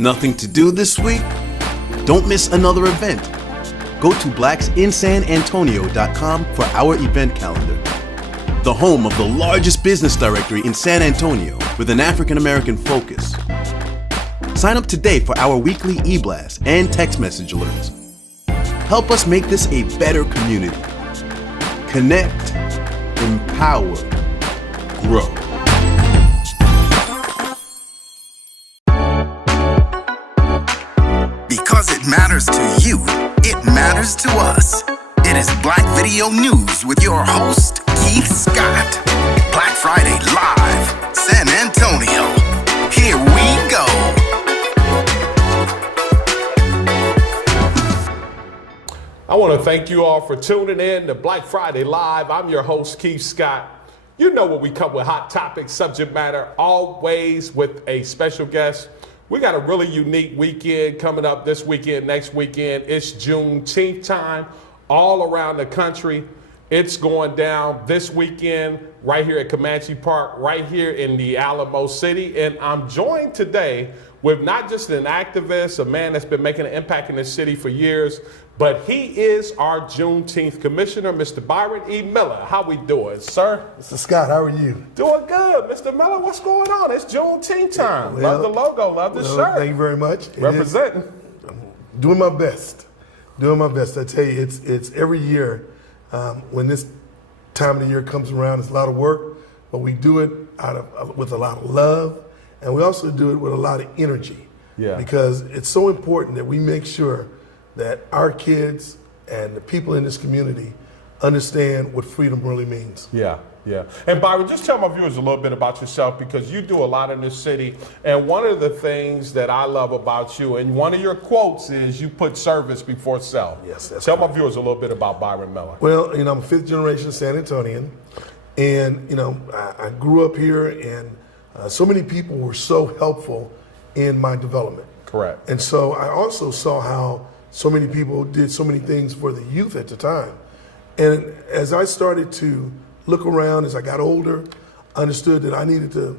Nothing to do this week? Don't miss another event. Go to blacksinsanantonio.com for our event calendar. The home of the largest business directory in San Antonio with an African American focus. Sign up today for our weekly e-blast and text message alerts. Help us make this a better community. Connect, empower, grow. Because it matters to you, it matters to us. It is Black Video News with your host, Keith Scott. Black Friday Live, San Antonio. Here we go. I want to thank you all for tuning in to Black Friday Live. I'm your host, Keith Scott. You know what we come with: hot topics, subject matter, always with a special guest. We got a really unique weekend coming up this weekend, next weekend. It's Juneteenth time all around the country. It's going down this weekend right here at Comanche Park, right here in the Alamo City. And I'm joined today with not just an activist, a man that's been making an impact in this city for years, but he is our Juneteenth commissioner, Mr. Byron E. Miller. How we doing, sir? Mr. Scott, how are you? Doing good, Mr. Miller. What's going on? It's Juneteenth time. Well, love the logo, love the shirt. Thank you very much. Representing. Doing my best. Doing my best. I tell you, it's every year when this time of the year comes around, it's a lot of work, but we do it with a lot of love, and we also do it with a lot of energy. Yeah. Because it's so important that we make sure that our kids and the people in this community understand what freedom really means. Yeah. And Byron, just tell my viewers a little bit about yourself, because you do a lot in this city. And one of the things that I love about you, and one of your quotes is, you put service before self. Yes, that's Tell correct. my viewers a little bit about Byron Miller. Well, I'm a fifth generation San Antonian, and I grew up here, and so many people were so helpful in my development. Correct. And so I also saw how so many people did so many things for the youth at the time. And as I started to look around, as I got older, I understood that I needed to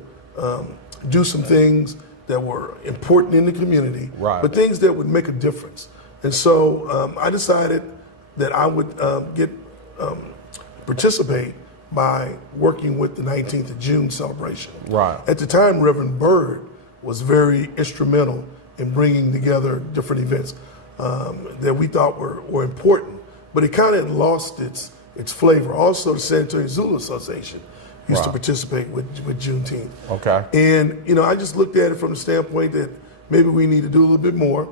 do some things that were important in the community, right, but things that would make a difference. And so I decided that I would participate by working with the 19th of June celebration. Right. At the time, Reverend Byrd was very instrumental in bringing together different events that we thought were important, but it kind of lost its flavor. Also, the San Antonio Zulu Association used to participate with Juneteenth. Okay. And I just looked at it from the standpoint that maybe we need to do a little bit more,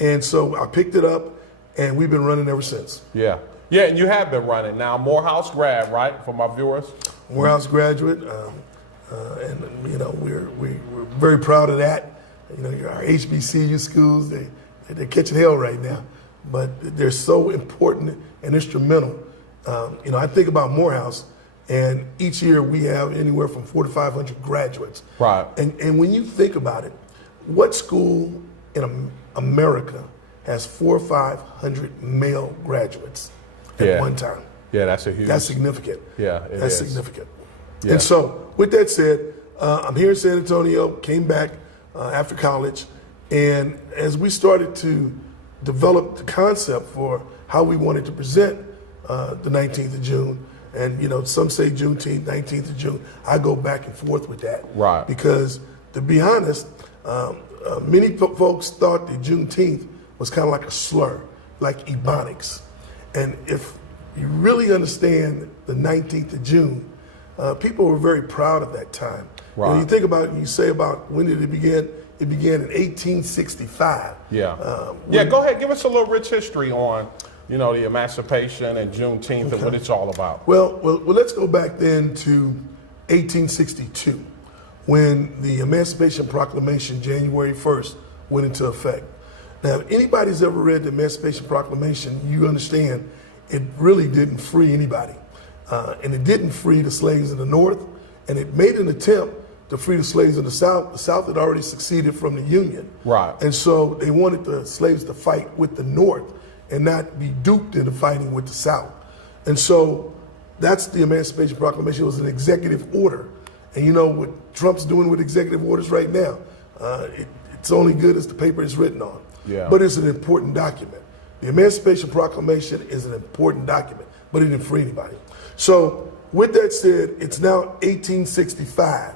and so I picked it up, and we've been running ever since. Yeah, and you have been running. Now, Morehouse grad, right, for my viewers? Morehouse graduate, and we're very proud of that. Our HBCU schools, they're catching hell right now, but they're so important and instrumental. I think about Morehouse, and each year we have anywhere from 400 to 500 graduates. Right. And when you think about it, what school in America has 400 or 500 male graduates at one time? Yeah, that's significant. Yeah, that's significant. Yeah. And so, with that said, I'm here in San Antonio, came back after college, and as we started to develop the concept for how we wanted to present the 19th of June, and some say Juneteenth, 19th of June, I go back and forth with that. Right. Because to be honest, many folks thought that Juneteenth was kind of like a slur, like Ebonics. And if you really understand the 19th of June, people were very proud of that time. Right. When you think about it, you say about when did it begin? It began in 1865. Yeah. Go ahead. Give us a little rich history on, the emancipation and Juneteenth and what it's all about. Well, let's go back then to 1862, when the Emancipation Proclamation, January 1st, went into effect. Now, if anybody's ever read the Emancipation Proclamation, you understand it really didn't free anybody. And it didn't free the slaves in the North, and it made an attempt to free the slaves in the South. The South had already succeeded from the Union. Right. And so they wanted the slaves to fight with the North and not be duped into fighting with the South. And so that's the Emancipation Proclamation. It was an executive order. And you know what Trump's doing with executive orders right now? it's only good as the paper it's written on. Yeah. But it's an important document. The Emancipation Proclamation is an important document, but it didn't free anybody. So with that said, it's now 1865,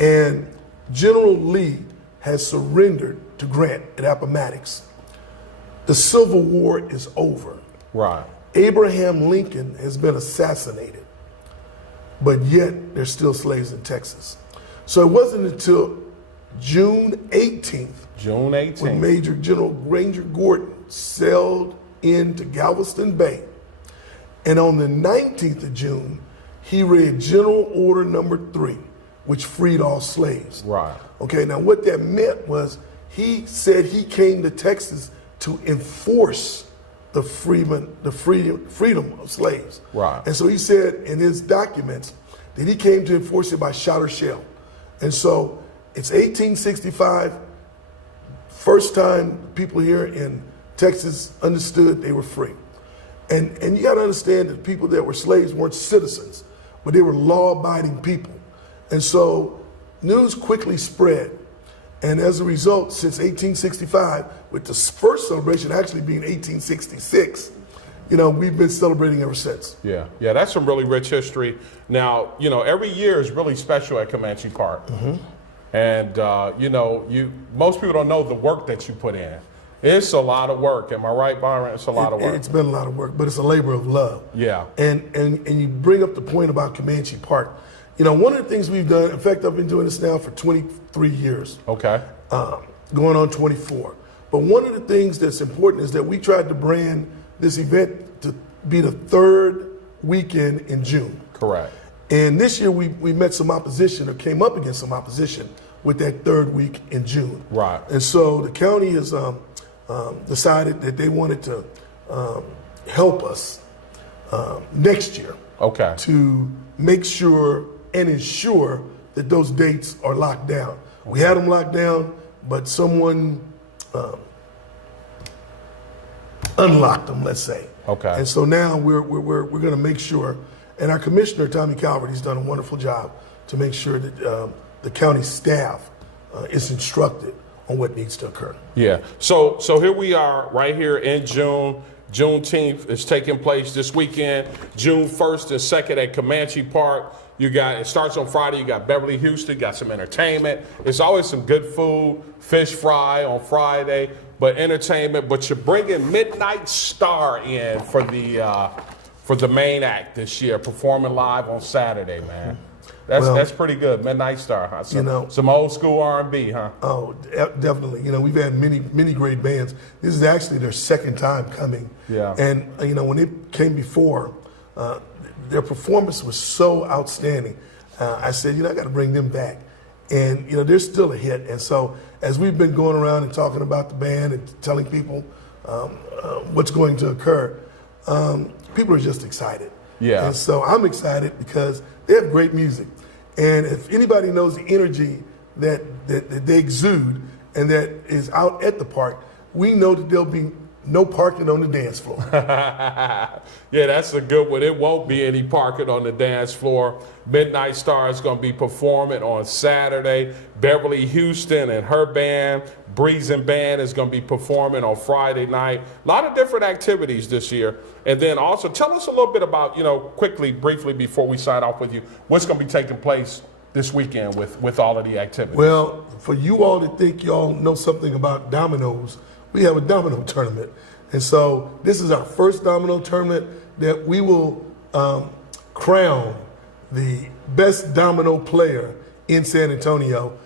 and General Lee has surrendered to Grant at Appomattox. The Civil War is over. Right. Abraham Lincoln has been assassinated, but yet there's still slaves in Texas. So it wasn't until June 18th June 18th. when Major General Granger Gordon sailed into Galveston Bay. And on the 19th of June, he read General Order Number 3, which freed all slaves. Right. Okay, now what that meant was he said he came to Texas to enforce the freedom of slaves. Right. And so he said in his documents that he came to enforce it by shot or shell. And so it's 1865, first time people here in Texas understood they were free. And you got to understand that people that were slaves weren't citizens, but they were law-abiding people. And so news quickly spread. And as a result, since 1865, with the first celebration actually being 1866, we've been celebrating ever since. Yeah, that's some really rich history. Now, every year is really special at Comanche Park. Mm-hmm. And, most people don't know the work that you put in. It's a lot of work. Am I right, Byron? It's a lot of work. It's been a lot of work, but it's a labor of love. Yeah. And you bring up the point about Comanche Park. One of the things we've done, in fact, I've been doing this now for 23 years. Okay. Going on 24. But one of the things that's important is that we tried to brand this event to be the third weekend in June. Correct. And this year we met some opposition, or came up against some opposition with that third week in June. Right. And so the county has decided that they wanted to help us next year. Okay. To make sure and ensure that those dates are locked down. Okay. We had them locked down, but someone unlocked them, let's say. Okay. And so now we're going to make sure, and our commissioner, Tommy Calvert, he's done a wonderful job to make sure that the county staff is instructed on what needs to occur. Yeah. So here we are right here in June. Juneteenth is taking place this weekend. June 1st and 2nd at Comanche Park. It starts on Friday. You got Beverly Houston, got some entertainment. It's always some good food, fish fry on Friday, but entertainment. But you're bringing Midnight Star in for the main act this year, performing live on Saturday, man. That's pretty good. Midnight Star, huh? Some old school R&B, huh? Oh, definitely. We've had many great bands. This is actually their second time coming. Yeah. And when it came before, their performance was so outstanding. I said, I got to bring them back. And they're still a hit. And so as we've been going around and talking about the band and telling people what's going to occur, people are just excited. Yeah. And so I'm excited because they have great music. And if anybody knows the energy that they exude and that is out at the park, we know that there'll be no parking on the dance floor. Yeah, that's a good one. It won't be any parking on the dance floor. Midnight Star is going to be performing on Saturday. Beverly Houston and her band, Breezing Band, is going to be performing on Friday night. A lot of different activities this year. And then also tell us a little bit about, quickly, briefly, before we sign off with you, what's going to be taking place this weekend with all of the activities. Well, for you all to think y'all know something about dominoes, we have a domino tournament. And so this is our first domino tournament that we will crown the best domino player in San Antonio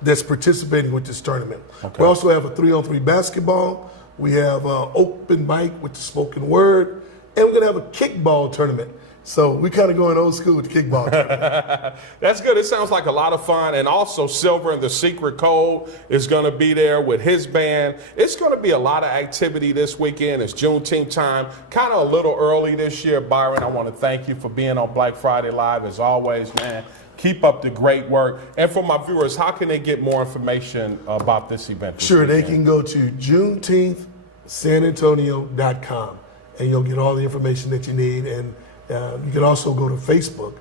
that's participating with this tournament. Okay. We also have a 3-on-3 basketball. We have an open mic with the spoken word. And we're going to have a kickball tournament. So we kind of going old school with the kickball tournament. That's good. It sounds like a lot of fun. And also Silver and the Secret Code is going to be there with his band. It's going to be a lot of activity this weekend. It's Juneteenth time. Kind of a little early this year. Byron, I want to thank you for being on Black Friday Live as always, man. Keep up the great work. And for my viewers, how can they get more information about this event? Sure, they can go to JuneteenthSanAntonio.com and you'll get all the information that you need. And you can also go to Facebook,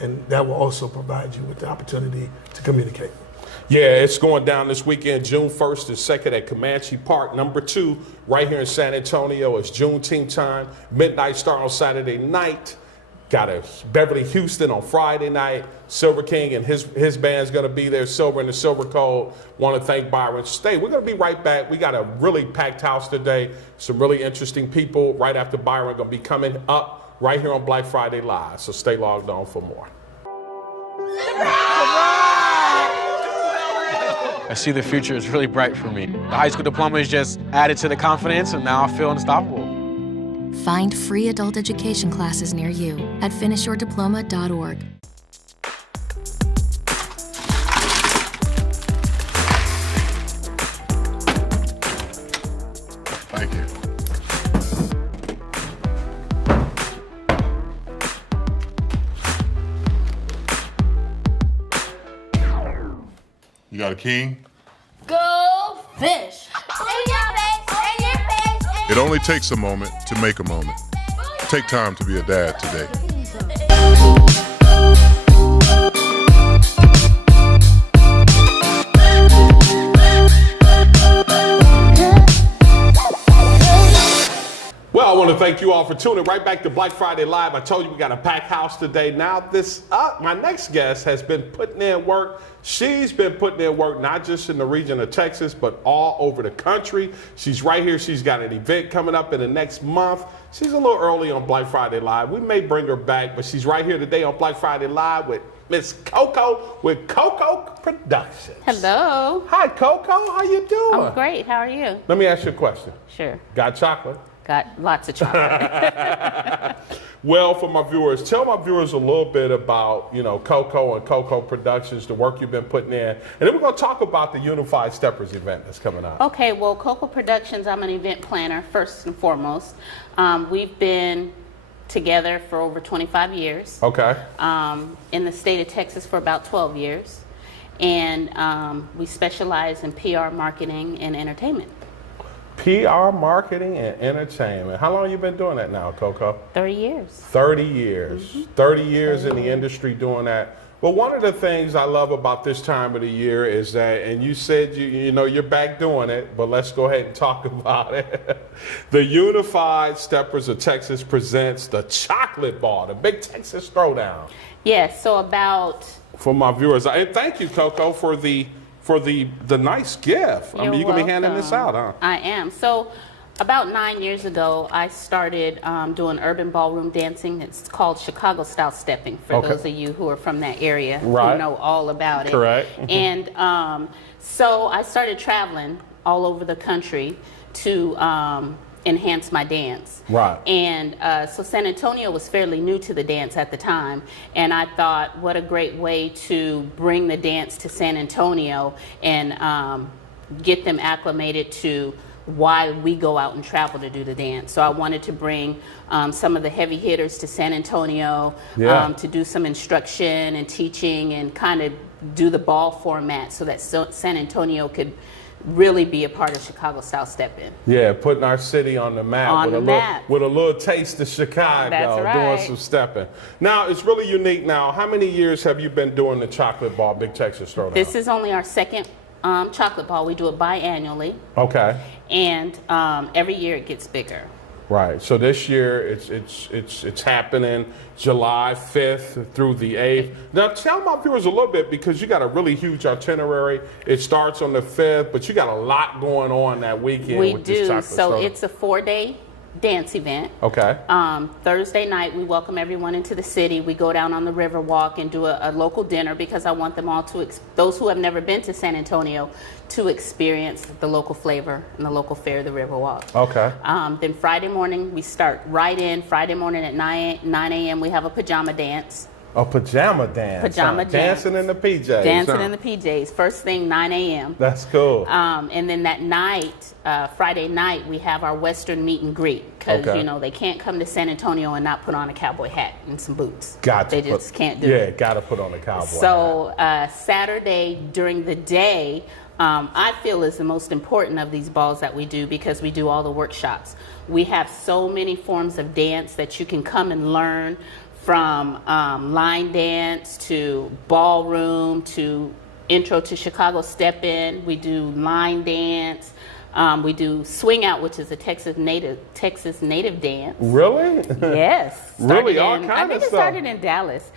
and that will also provide you with the opportunity to communicate. Yeah, it's going down this weekend, June 1st and 2nd at Comanche Park. Number 2, right here in San Antonio. It's Juneteenth time. Midnight start on Saturday night. Got a Beverly Houston on Friday night. Silver King and his band's going to be there, Silver and the Silver Code. Want to thank Byron. Stay. We're going to be right back. We got a really packed house today. Some really interesting people right after Byron going to be coming up right here on Black Friday Live. So stay logged on for more. I see the future is really bright for me. The high school diploma is just added to the confidence, and now I feel unstoppable. Find free adult education classes near you at finishyourdiploma.org. Thank you. You got a king? Go fish! In your face! In your face! It only takes a moment to make a moment. Take time to be a dad today. Well, I want to thank you all for tuning right back to Black Friday Live. I told you we got a packed house today. Now my next guest has been putting in work. She's been putting in work not just in the region of Texas, but all over the country. She's right here. She's got an event coming up in the next month. She's a little early on Black Friday Live. We may bring her back, but she's right here today on Black Friday Live with Miss Coko with Coko Productions. Hello. Hi, Coko. How you doing? I'm great. How are you? Let me ask you a question. Sure. Got chocolate? Got lots of chocolate. Well, for my viewers, tell my viewers a little bit about, Coko and Coko Productions, the work you've been putting in. And then we're going to talk about the Unified Steppers event that's coming up. Okay, well, Coko Productions, I'm an event planner, first and foremost. We've been together for over 25 years. Okay. In the state of Texas for about 12 years. And we specialize in PR, marketing, and entertainment. PR, marketing, and entertainment. How long you been doing that now, Coko? 30 years. 30 years. Mm-hmm. 30 years in the industry doing that. But one of the things I love about this time of the year is that, and you said you're back doing it, but let's go ahead and talk about it. The Unified Steppers of Texas presents the Chocolate Ball, the Big Texas Throwdown. Yes, so about... For my viewers, and thank you, Coko, for the nice gift. You're you're going to be handing this out, huh? I am. So about 9 years ago, I started doing urban ballroom dancing. It's called Chicago style stepping for those of you who are from that area who know all about it. Correct. And so I started traveling all over the country to enhance my dance. Right. And so San Antonio was fairly new to the dance at the time, and I thought, what a great way to bring the dance to San Antonio and get them acclimated to why we go out and travel to do the dance. So I wanted to bring some of the heavy hitters to San Antonio to do some instruction and teaching and kind of do the ball format so that San Antonio could really be a part of Chicago style stepping. Yeah, putting our city on the map, with a little taste of Chicago. That's right. Doing some stepping. Now, it's really unique now. How many years have you been doing the Chocolate Ball Big Texas Throwdown? This is only our second chocolate ball. We do it biannually. Okay. And every year it gets bigger. Right. So this year it's happening July 5th through the 8th. Now tell my viewers a little bit, because you got a really huge itinerary. It starts on the 5th, but you got a lot going on that weekend. We with do. This chocolate So soda. it's a 4-day dance event. Okay. Thursday night, we welcome everyone into the city. We go down on the river walk and do a local dinner, because I want them all to, those who have never been to San Antonio, to experience the local flavor and the local fare of the river walk. Okay. Then Friday morning, we start right in. Friday morning at 9 a.m., we have a pajama dance. A pajama dance. Pajama dance. Dancing in the PJs. Dancing in the PJs. First thing, 9 a.m. That's cool. And then that night, Friday night, we have our Western meet and greet, because they can't come to San Antonio and not put on a cowboy hat and some boots. They just can't do it. Yeah, got to put on a cowboy hat. So Saturday during the day, I feel is the most important of these balls that we do, because we do all the workshops. We have so many forms of dance that you can come and learn, from line dance to ballroom to Intro to Chicago Step In. We do line dance. We do swing out, which is a Texas native dance. Really? Yes. Really, Started all in- kind I of think it stuff. started in Dallas.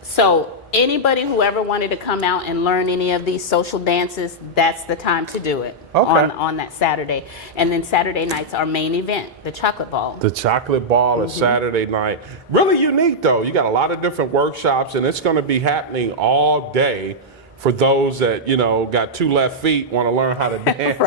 So anybody who ever wanted to come out and learn any of these social dances, that's the time to do it on that Saturday. And then Saturday night's our main event, the Chocolate Ball. The Chocolate Ball is Saturday night. Really unique, though. You got a lot of different workshops, and it's going to be happening all day for those that, got two left feet, want to learn how to dance.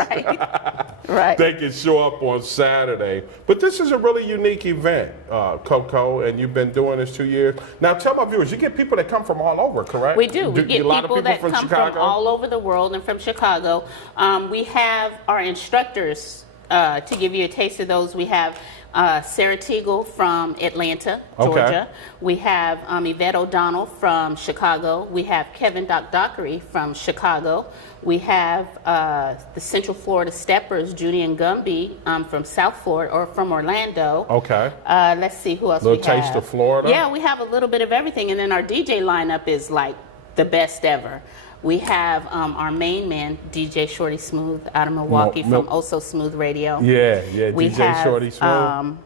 Right. They can show up on Saturday. But this is a really unique event, Coko, and you've been doing this 2 years. Now, tell my viewers, you get people that come from all over, correct? We do. We get a lot of people that from come Chicago? from all over the world and from Chicago. We have our instructors, to give you a taste of those, we have Sarah Teagle from Atlanta, Georgia. We have Yvette O'Donnell from Chicago. We have Kevin Dockery from Chicago. We have the Central Florida Steppers, Judy and Gumby from South Florida or from Orlando. Okay. Let's see who else we have. Little taste of Florida. Yeah, we have a little bit of everything. And then our DJ lineup is like the best ever. We have our main man, DJ Shorty Smooth out of Milwaukee from Also Smooth Radio. Yeah, We DJ have, Shorty Smooth.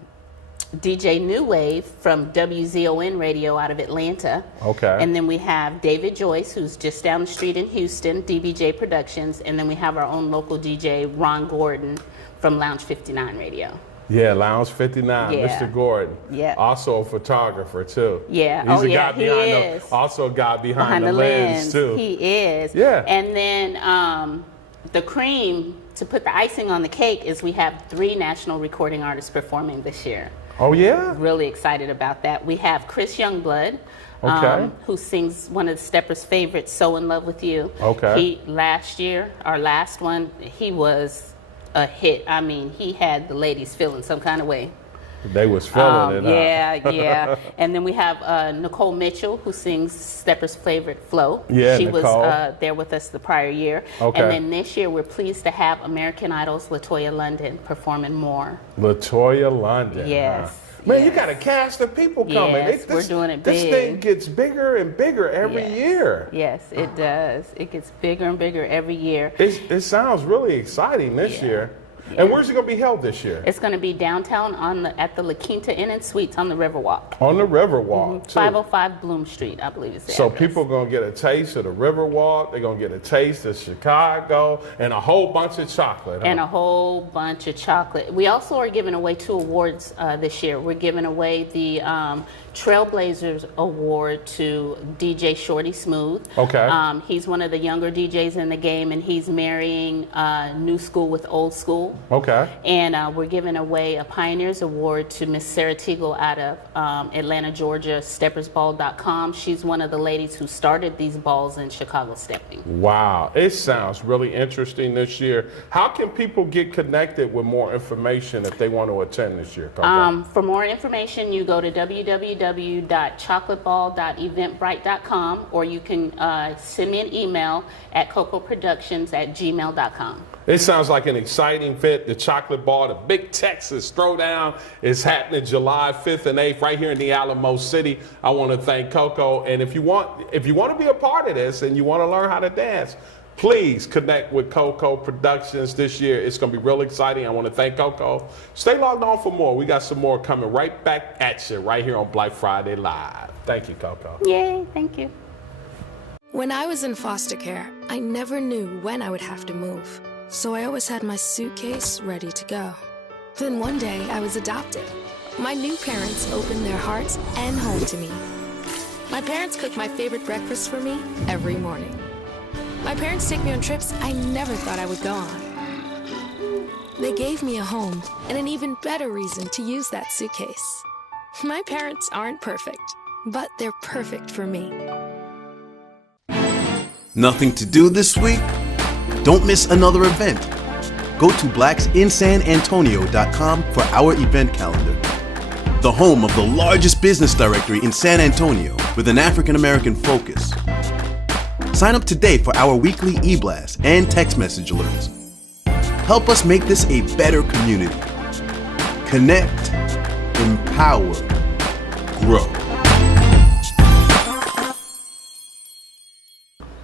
DJ New Wave from WZON Radio out of Atlanta. Okay. And then we have David Joyce, who's just down the street in Houston, DBJ Productions. And then we have our own local DJ, Ron Gordon from Lounge 59 Radio. Yeah, Lounge 59, Yeah. Mr. Gordon. Yeah. Also a photographer, too. Yeah. He's a guy he behind is. Also a guy behind the lens, too. He is. Yeah. And then the cream, to put the icing on the cake, is we have 3 national recording artists performing this year. Oh, yeah? Really excited about that. We have Chris Youngblood, Okay. who sings one of the Steppers' favorites, So in Love with You. Okay. Last year, our last one, he was a hit. I mean, he had the ladies feeling some kind of way. They was feeling it. Yeah. And then we have Nicole Mitchell, who sings Stepper's favorite, Flow. Yeah, she Nicole. was there with us the prior year. Okay. And then this year, we're pleased to have American Idol's LaToya London performing more. LaToya London. Yes. Man, you got a cast of people coming. Yes, we're doing it This big. thing gets bigger and bigger every year. Yes, it does. It gets bigger and bigger every year. It sounds really exciting this year. And where's it going to be held this year? It's going to be downtown at the La Quinta Inn and Suites on the Riverwalk. On the Riverwalk, too. 505 Bloom Street, I believe is the So address. people are going to get a taste of the Riverwalk. They're going to get a taste of Chicago and a whole bunch of chocolate. And a whole bunch of chocolate. We also are giving away 2 awards this year. We're giving away the Trailblazers Award to DJ Shorty Smooth. Okay. He's one of the younger DJs in the game, and he's marrying new school with old school. Okay. And we're giving away a Pioneers Award to Miss Sarah Teagle out of Atlanta, Georgia, steppersball.com. She's one of the ladies who started these balls in Chicago stepping. Wow. It sounds really interesting this year. How can people get connected with more information if they want to attend this year, Coko? For more information, you go to www.chocolateball.eventbrite.com, or you can send me an email at cocoproductions@gmail.com. It sounds like an exciting fit. The Chocolate Ball, the Big Texas Throwdown, is happening July 5th and 8th right here in the Alamo City. I want to thank Coko. And if you want to be a part of this and you want to learn how to dance, please connect with Coko Productions this year. It's going to be real exciting. I want to thank Coko. Stay logged on for more. We got some more coming right back at you right here on Black Friday Live. Thank you, Coko. Yay, thank you. When I was in foster care, I never knew when I would have to move. So I always had my suitcase ready to go. Then one day, I was adopted. My new parents opened their hearts and home to me. My parents cook my favorite breakfast for me every morning. My parents take me on trips I never thought I would go on. They gave me a home and an even better reason to use that suitcase. My parents aren't perfect, but they're perfect for me. Nothing to do this week? Don't miss another event. Go to blacksinsanantonio.com for our event calendar. The home of the largest business directory in San Antonio with an African American focus. Sign up today for our weekly e-blast and text message alerts. Help us make this a better community. Connect, empower, grow.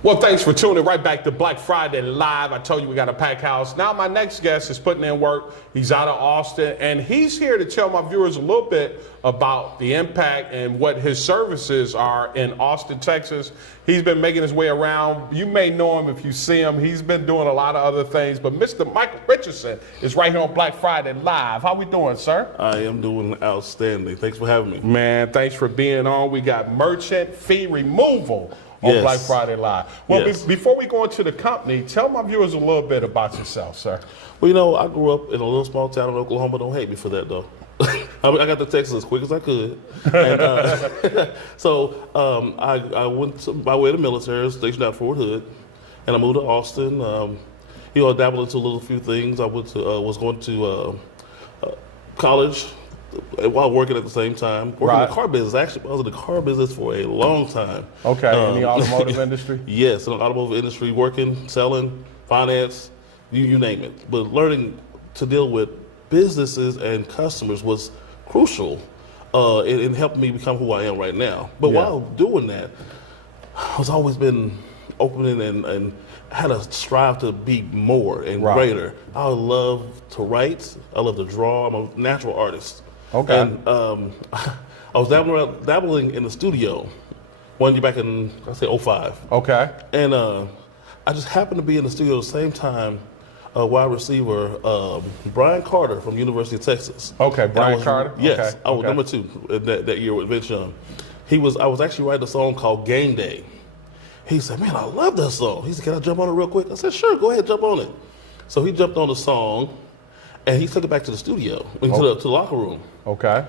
Well, thanks for tuning right back to Black Friday Live. I told you we got a packed house. Now my next guest is putting in work. He's out of Austin, and he's here to tell my viewers a little bit about the impact and what his services are in Austin, Texas. He's been making his way around. You may know him if you see him. He's been doing a lot of other things, but Mr. Michael Richardson is right here on Black Friday Live. How we doing, sir? I am doing outstanding. Thanks for having me. Man, thanks for being on. We got merchant fee removal on Yes. Black Friday Live. Well, Yes. before we go into the company, tell my viewers a little bit about yourself, sir. Well, you know, I grew up in a little small town in Oklahoma. Don't hate me for that, though. I got to Texas as quick as I could. And, so I went by way of the military, stationed out Fort Hood, and I moved to Austin. I dabbled into a little few things. I went to, was going to college while working at the same time. Working in the car business. Actually, I was in the car business for a long time. Okay, in the automotive industry? Yes, in the automotive industry, working, selling, finance, you name it. But learning to deal with businesses and customers was crucial in helping me become who I am right now. But while doing that, I was always been open and had a strive to be more and greater. I love to write. I love to draw. I'm a natural artist. Okay. And I was dabbling in the studio one year back in, I say, 05. Okay. And I just happened to be in the studio at the same time wide receiver Brian Carter from University of Texas. Okay, Brian Carter? Yes, Okay, I was number 2 that year with Vince Young. I was actually writing a song called Game Day. He said, man, I love that song. He said, can I jump on it real quick? I said, sure, go ahead, jump on it. So he jumped on the song, and he took it back to the studio, to the locker room. Okay.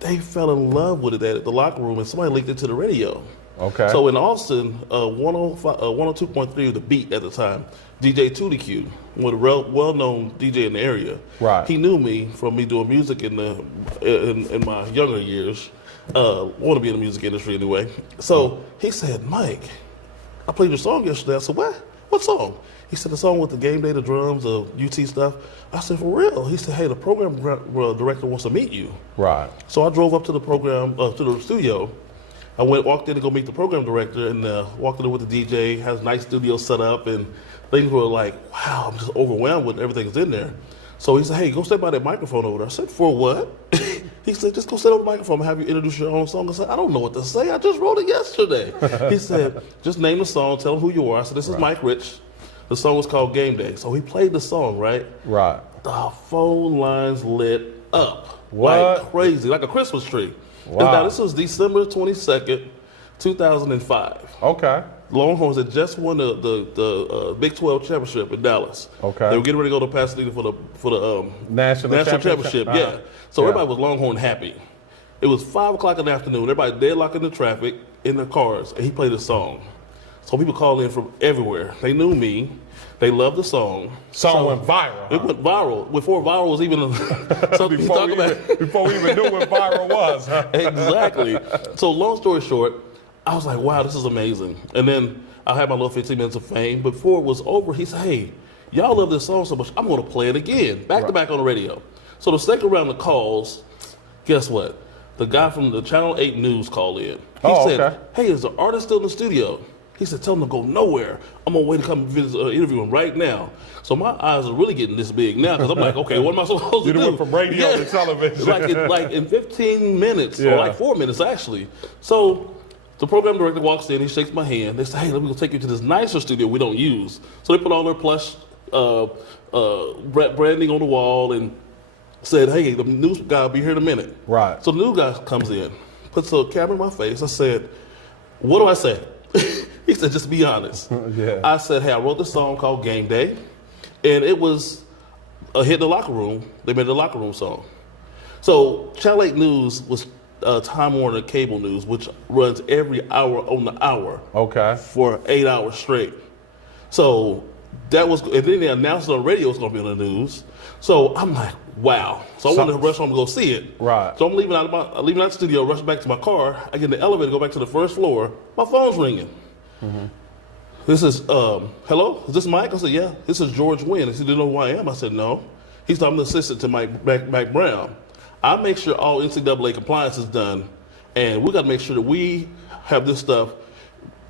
They fell in love with it at the locker room, and somebody leaked it to the radio. Okay. So in Austin, 102.3 The Beat at the time, DJ Tootie Q, one of the well-known DJ in the area. Right. He knew me from me doing music in my younger years. Want to be in the music industry anyway. So he said, Mike, I played your song yesterday. I said, what? What song? He said, the song with the Game Day, the drums, the UT stuff. I said, for real? He said, hey, the program director wants to meet you. Right. So I drove up to the to the studio. I walked in to go meet the program director, and walked in with the DJ, has a nice studio set up, and things were like, wow, I'm just overwhelmed with everything that's in there. So he said, hey, go step by that microphone over there. I said, for what? He said, just go sit on the microphone and have you introduce your own song. I said, I don't know what to say. I just wrote it yesterday. He said, just name the song, tell them who you are. I said, this is Mike Rich. The song was called Game Day. So he played the song, right? Right. The phone lines lit up. What? Like crazy, like a Christmas tree. Wow. Now, this was December 22nd, 2005. Okay. Longhorns had just won the Big 12 championship in Dallas. Okay. They were getting ready to go to Pasadena for the National championship. Yeah. So everybody was Longhorn happy. It was 5 o'clock in the afternoon. Everybody deadlocked in the traffic in their cars, and he played a song. So people called in from everywhere. They knew me. They loved the song. Song went viral. It went viral before viral was even something to talk about. Before we even knew what viral was. Huh? Exactly. So long story short, I was like, wow, this is amazing. And then I had my little 15 minutes of fame. Before it was over, he said, hey, y'all love this song so much, I'm going to play it again, back to back on the radio. So the second round of calls, guess what? The guy from the Channel 8 News called in. He said, hey, is the artist still in the studio? He said, tell him to go nowhere. I'm on my way to come visit, interview him right now. So my eyes are really getting this big now because I'm like, okay, what am I supposed to do? You went from radio to television. like in 15 minutes, or like 4 minutes actually. So the program director walks in, he shakes my hand. They say, hey, let me go take you to this nicer studio we don't use. So they put all their plush branding on the wall and said, hey, the news guy will be here in a minute. Right. So the news guy comes in, puts a camera in my face. I said, what do I say? He said, just be honest. Yeah. I said, hey, I wrote this song called Game Day, and it was a hit in the locker room. They made the locker room song. So Channel 8 News was Time Warner Cable News, which runs every hour on the hour. Okay. For 8 hours straight. So that was, and then they announced it on the radio it's going to be on the news. So I'm like, wow. So I wanted to rush home to go see it. Right. So I'm leaving out the studio, rushing back to my car. I get in the elevator, go back to the first floor. My phone's ringing. Mm-hmm. This is, hello? Is this Mike? I said, yeah. This is George Wynn. He said, do you know who I am? I said, no. He said, I'm the assistant to Mike Brown. I make sure all NCAA compliance is done, and we got to make sure that we have this stuff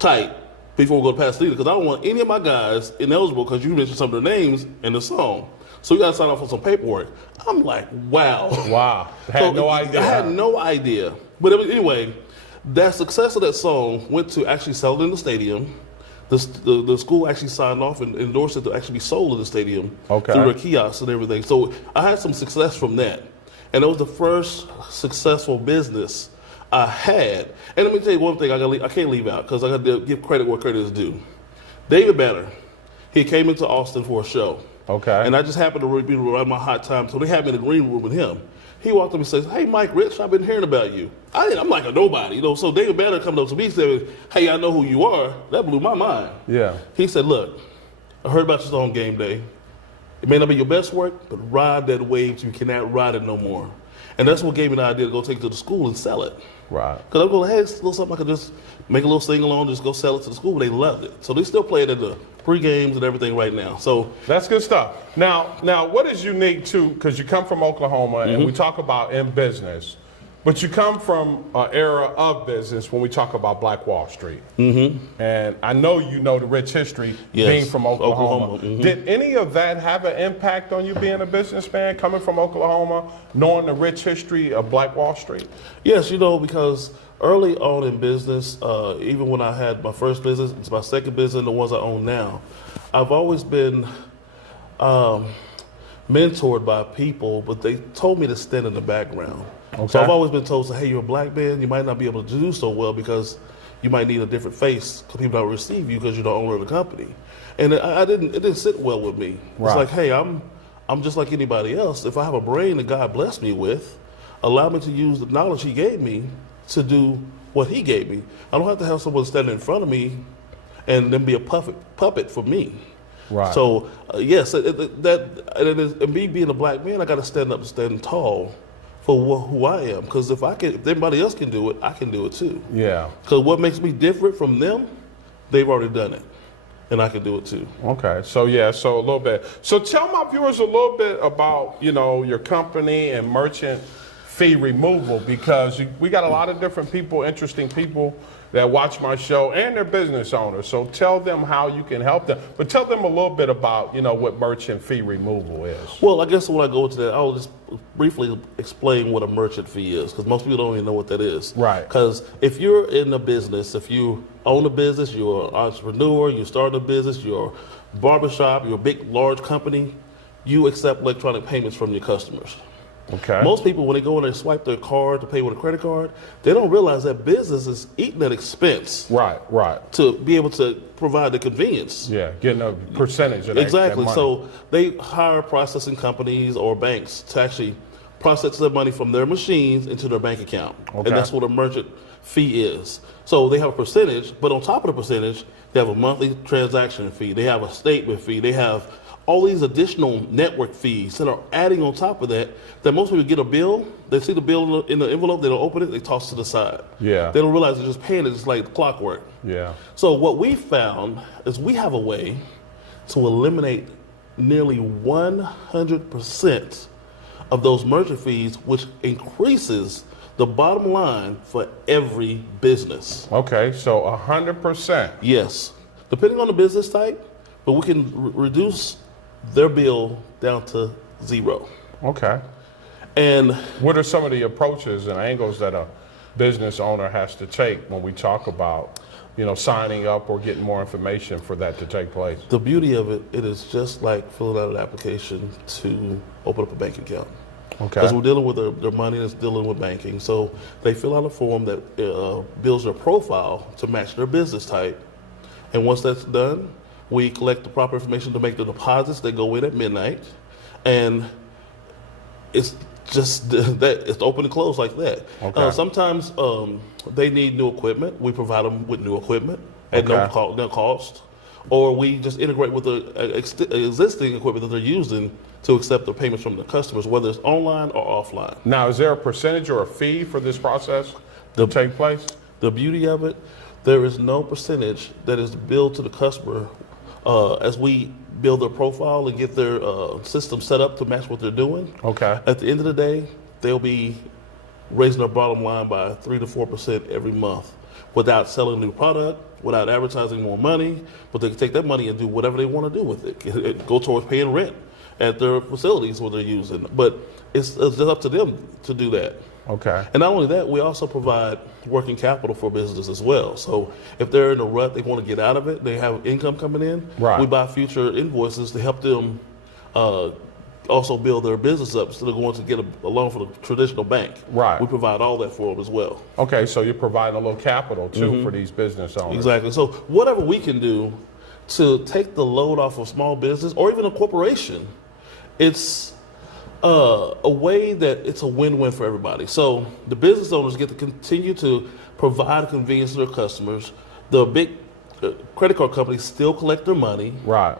tight before we go to Pasadena because I don't want any of my guys ineligible because you mentioned some of their names in the song. So we got to sign off on some paperwork. I'm like, wow. Wow. Had no idea. I had no idea. But anyway, that success of that song went to actually sell it in the stadium. The school actually signed off and endorsed it to actually be sold in the stadium through their kiosks and everything. So I had some success from that. And it was the first successful business I had. And let me tell you one thing I can't leave out because I got to give credit where credit is due. David Banner, he came into Austin for a show. Okay. And I just happened to be around my hot time, so they had me in the green room with him. He walked up and says, "Hey, Mike Rich, I've been hearing about you." I'm like a nobody, So David Banner comes up to me and said, "Hey, I know who you are." That blew my mind. Yeah. He said, "Look, I heard about your song Game Day. It may not be your best work, but ride that wave till you cannot ride it no more." And that's what gave me the idea to go take it to the school and sell it. Right. Because I'm going, hey, it's a little something I could just make a little sing-along, just go sell it to the school. They loved it. So they still play it in the pre-games and everything right now. So that's good stuff. Now, what is unique too, because you come from Oklahoma and we talk about in business, but you come from an era of business when we talk about Black Wall Street. Mm-hmm. And I know you know the rich history being from Oklahoma. Mm-hmm. Did any of that have an impact on you being a businessman, coming from Oklahoma, knowing the rich history of Black Wall Street? Yes, because early on in business, even when I had my first business, it's my second business, and the ones I own now, I've always been mentored by people, but they told me to stand in the background. Okay. So I've always been told, hey, you're a black man, you might not be able to do so well because you might need a different face because people don't receive you because you're the owner of the company. And it didn't sit well with me. Right. It's like, hey, I'm just like anybody else. If I have a brain that God blessed me with, allow me to use the knowledge he gave me to do what he gave me. I don't have to have someone standing in front of me and then be a puppet for me. Right. So, yes, and me being a black man, I got to stand up and stand tall for who I am. Because if anybody else can do it, I can do it too. Yeah. Because what makes me different from them, they've already done it. And I can do it too. Okay, so a little bit. So tell my viewers a little bit about, your company and merchant fee removal, because we got a lot of different people, interesting people that watch my show, and they're business owners. So tell them how you can help them, but tell them a little bit about, what merchant fee removal is. Well, I guess when I go into that, I'll just briefly explain what a merchant fee is, because most people don't even know what that is. Right. Because if you're in a business, if you own a business, you're an entrepreneur, you start a business, you're a barbershop, you're a big, large company, you accept electronic payments from your customers. Okay. Most people, when they go in and swipe their card to pay with a credit card, they don't realize that business is eating that expense. Right. To be able to provide the convenience. Yeah, getting a percentage of that. Exactly. So they hire processing companies or banks to actually process their money from their machines into their bank account. Okay. And that's what a merchant fee is. So they have a percentage, but on top of the percentage, they have a monthly transaction fee. They have a statement fee. They have all these additional network fees that are adding on top of that most people get a bill, they see the bill in the envelope, they don't open it, they toss it to the side. Yeah. They don't realize they're just paying it, it's like clockwork. Yeah. So what we found is we have a way to eliminate nearly 100% of those merchant fees, which increases the bottom line for every business. Okay, so 100%. Yes. Depending on the business type, but we can reduce their bill down to zero. Okay. And what are some of the approaches and angles that a business owner has to take when we talk about, signing up or getting more information for that to take place? The beauty of it is just like filling out an application to open up a bank account. Okay. Because we're dealing with their money that's dealing with banking. So they fill out a form that builds their profile to match their business type. And once that's done, we collect the proper information to make the deposits that go in at midnight, and it's just that it's open and close like that. Okay. Sometimes they need new equipment. We provide them with new equipment at no cost, or we just integrate with the existing equipment that they're using to accept the payments from the customers, whether it's online or offline. Now, is there a percentage or a fee for this process to take place? The beauty of it, there is no percentage that is billed to the customer as we build their profile and get their system set up to match what they're doing. Okay. At the end of the day, they'll be raising their bottom line by 3 to 4% every month, without selling a new product, without advertising more money, but they can take that money and do whatever they want to do with it. Go towards paying rent at their facilities where they're using. But it's just up to them to do that. Okay. And not only that, we also provide working capital for business as well. So if they're in a rut, they want to get out of it, they have income coming in, Right. we buy future invoices to help them also build their business up instead of going to get a loan from the traditional bank. Right. We provide all that for them as well. Okay, so you're providing a little capital too for these business owners. Exactly. So whatever we can do to take the load off of small business or even a corporation, it's a way that it's a win-win for everybody. So the business owners get to continue to provide convenience to their customers. The big credit card companies still collect their money. Right.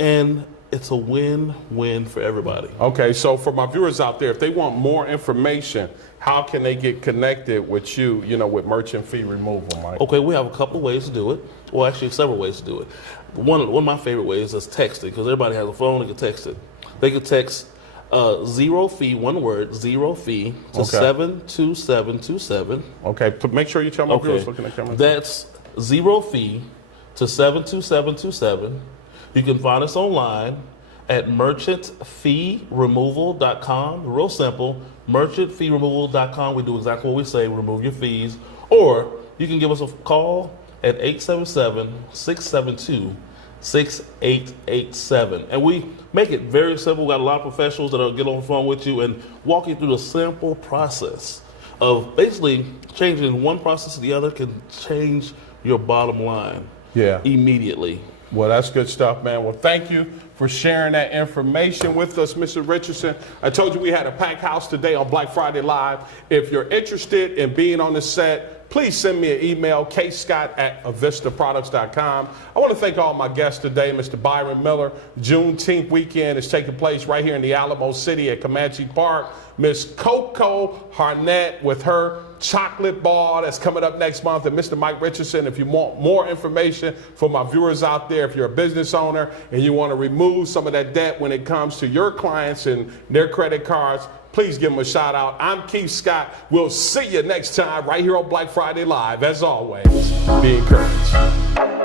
And it's a win-win for everybody. Okay, so for my viewers out there, if they want more information, how can they get connected with you, with merchant fee removal, Mike? Okay, we have a couple of ways to do it. Well, actually, several ways to do it. One of my favorite ways is texting, because everybody has a phone, they can text it. They can text zero fee, one word, zero fee to 72727. Okay, make sure you tell my viewers looking at camera. That's zero fee to 72727. You can find us online at merchantfeeremoval.com. Real simple, merchantfeeremoval.com. We do exactly what we say, remove your fees. Or you can give us a call at 877-672-6887. And we make it very simple. We've got a lot of professionals that'll get on the phone with you and walk you through the simple process of basically changing one process to the other can change your bottom line immediately. Well, that's good stuff, man. Well, thank you for sharing that information with us, Mr. Richardson. I told you we had a packed house today on Black Friday Live. If you're interested in being on the set, please send me an email, kscott@avistaproducts.com. I want to thank all my guests today, Mr. Byron Miller. Juneteenth weekend is taking place right here in the Alamo City at Comanche Park. Miss Coko Harnett with her chocolate bar that's coming up next month, and Mr. Mike Richardson. If you want more information for my viewers out there, if you're a business owner and you want to remove some of that debt when it comes to your clients and their credit cards, please give them a shout out. I'm Keith Scott. We'll see you next time right here on Black Friday Live. As always, be encouraged.